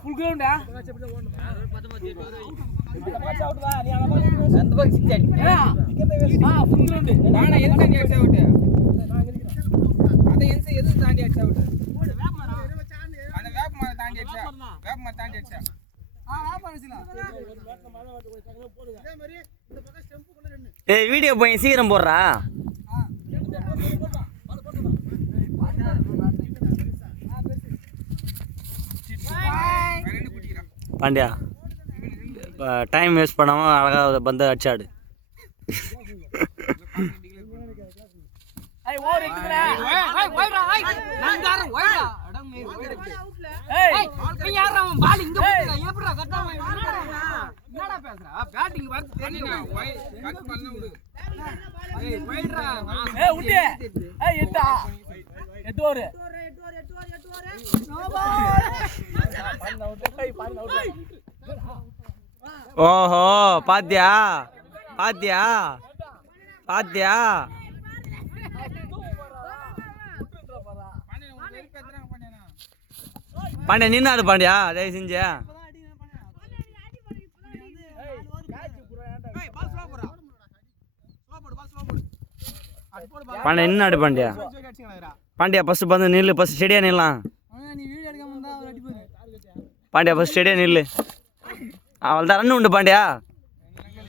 full கிரவுண்டா அந்த பக்கம் 6 அடி ஃபுல் கிரவுண்ட் நானா எது தாண்டி அடிச்சா அவுட் அத என்ஸ் எது தாண்டி அடிச்சா அவுட் அந்த வேப்ப மரம் தாண்டி அடிச்சா வேப்ப மரம் தாண்டி அடிச்சா வேப்ப அடிச்சலாம் அதே மாதிரி இந்த பக்கம் ஸ்டெம்புக்குள்ள நின்னு ஏய் வீடியோ போய் சீக்கிரம் போடுறா பாண்டியா டைம் வேஸ்ட் பண்ணாமல் அழகாக பந்த அடிச்சாடு ஓஹோ பாத்தியா பாத்தியா பாத்தியா பாண்டியா நின்னாடு பாண்டியா தயவு செஞ்சு பாண்டியா நின்னாடு பாண்டியா பாண்டியா ஃபர்ஸ்ட் வந்து நில்லு ஃபர்ஸ்ட் ஸ்டெடியா நில்லாம் பாண்டியா ஃபர்ஸ்ட் ஸ்டெடியா நில்லு அவள் தான் ரன் உண்டு பாண்டியா